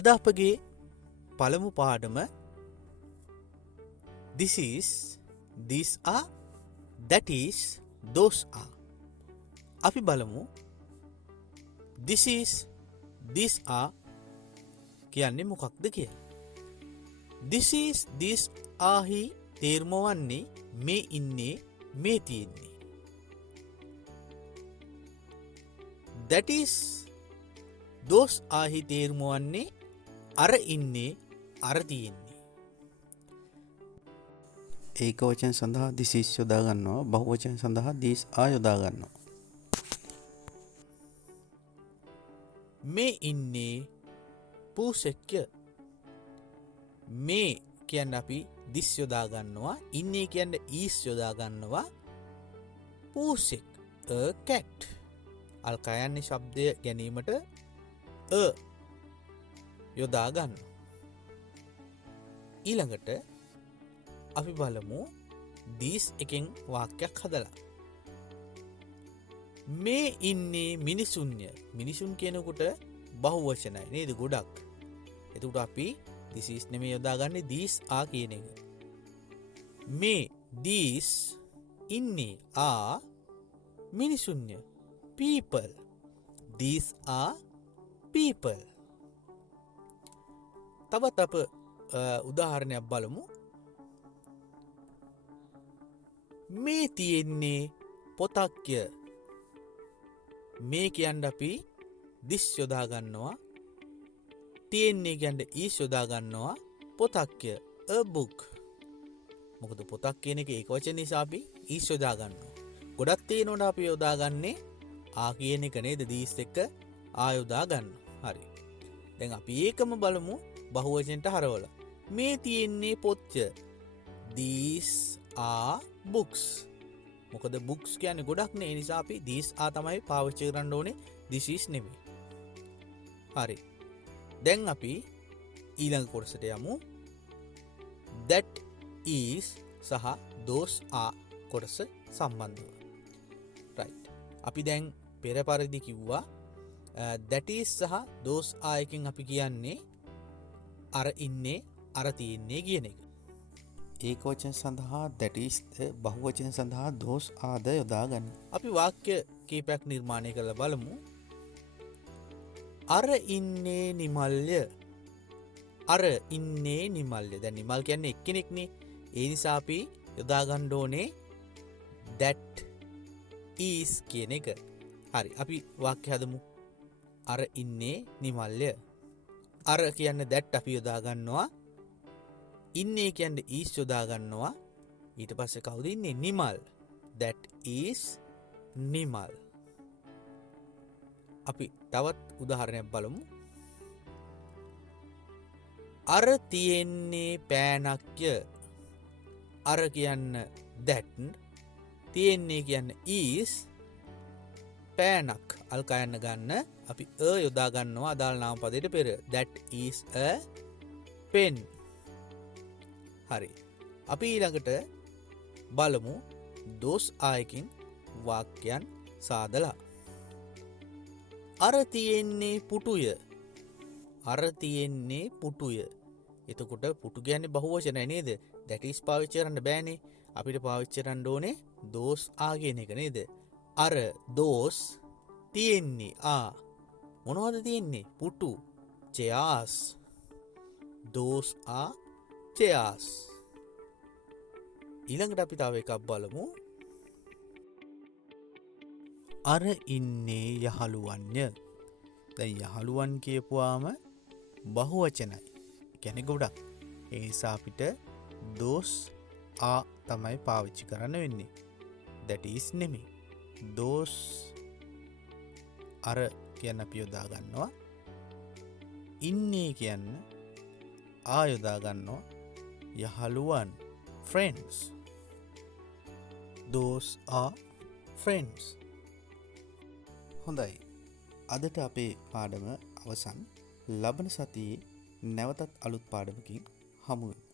අද අපගේ පළමු පාඩම this is, these are, that is, those are. අපි බලමු this is, these are කියන්නේ මොකක්ද කියලා. This is, these are හි තේරුම වන්නේ මේ ඉන්නේ, මේ තියෙන්නේ. That is, those are හි තේරුම වන්නේ අර ඉන්නේ, අර තියෙන්නේ. ඒක වචන සඳහා this is යොදා ගන්නවා. බහු වචන සඳහා these are යොදා ගන්නවා. මේ ඉන්නේ පූසෙක්ය. මේ කියන්න අපි this යොදා ගන්නවා. ඉන්නේ කියන්න is යොදා ගන්නවා. පූසෙක් a cat. අල්කයන්නේ ශබ්දය ගැනීමට a යොදා ගන්න. ඊළඟට අපි බලමු this එකෙන් වාක්‍යයක් හදලා. මේ ඉන්නේ මිනිසුන්ය. මිනිසුන් කියනකොට බහු වචනයි නේද? ගොඩක්. එතකොට අපි this is නෙමෙයි යොදාගන්නේ these are කියන එක. මේ these ඉන්නේ are මිනිසුන්ය. people. These are people. තවත් අප උදාහරණයක් බලමු. මේ තියෙන්නේ පොතක්ය. මේ කියන්න අපි this යොදා ගන්නවා. තියෙන්නේ කියන්න is යොදා ගන්නවා. පොතක්ය a book. මොකද පොතක් කියන එක ඒක වචන නිසා අපි is යොදා ගන්නවා. ගොඩක් තියෙනකොට අපි යොදා ගන්නේ ආ කියන එක නේද? these එක ආ යොදා ගන්නවා. හරි. දැන් අපි ඒකම බලමු බහුවචනට හරවලා. මේ තියෙන්නේ පොත්ය. these are books. මොකද books කියන්නේ ගොඩක් නේ. ඒ නිසා අපි these are තමයි පාවිච්චි කරන්න ඕනේ. this is නෙමෙයි. හරි. දැන් අපි ඊළඟ කොටසට යමු. that is සහ those are කොටස සම්බන්ධව. right. අපි දැන් පෙර පරිදි කිව්වා that is සහ those are එකෙන් අපි කියන්නේ අර ඉන්නේ, අර තියෙන්නේ කියන එක. ඒක වචන සඳහා that is බහු වචන සඳහා those are ද යොදා ගන්න. අපි වාක්‍ය කීපයක් නිර්මාණය කරලා බලමු. අර ඉන්නේ නිමල්ය. අර ඉන්නේ නිමල්ය. දැන් නිමල් කියන්නේ එක්කෙනෙක්නේ. ඒ නිසා අපි යොදා ගන්න ඕනේ that is කියන එක. හරි. අපි වාක්‍ය හදමු. අර ඉන්නේ නිමල්ය. අර කියන්නේ that අපි යොදා ගන්නවා. ඉන්නේ කියන්නේ is යොදා ගන්නවා. ඊට පස්සේ කවුද ඉන්නේ? නිමල්. that is Nimal. අපි තවත් උදාහරණයක් බලමු. අර තියෙන්නේ පෑනක්ය. අර කියන්න that, තියෙන්නේ කියන්න is, පෑනක් අල් කයන්න ගන්න අපි a යොදා ගන්නවා අදාළ නාම පදයට පෙර. that is a pen. හරි. අපි ඊළඟට බලමු those are එකකින් වාක්‍යයන් සාදලා. අර තියෙන්නේ පුටුය. අර තියෙන්නේ පුටුය. එතකොට පුටු කියන්නේ බහු වචනයි නේද? that is පාවිච්චි කරන්න බෑනේ. අපිට පාවිච්චි කරන්න ඕනේ those are කියන එක නේද? අර those තියෙන්නේ මොනවද තියෙන්නේ? පුටු, chairs. those are chairs. ඊළඟට අපි තව එකක් බලමු. අර ඉන්නේ යහළුවන්ය. දැන් යහළුවන් කියපුවාම බහු වචනයි. කියන්නේ ගොඩක්. ඒ නිසා අපිට those are තමයි පාවිච්චි කරන්න වෙන්නේ. that is නෙමෙයි. those අර කියන්න අපි යොදා ගන්නවා. ඉන්නේ කියන්න යොදා ගන්නවා. යහළුවන්, friends. those are friends. හොඳයි. අදට අපේ පාඩම අවසන්. ලබන සතියේ නැවතත් අලුත් පාඩමකින් හමු වෙමු.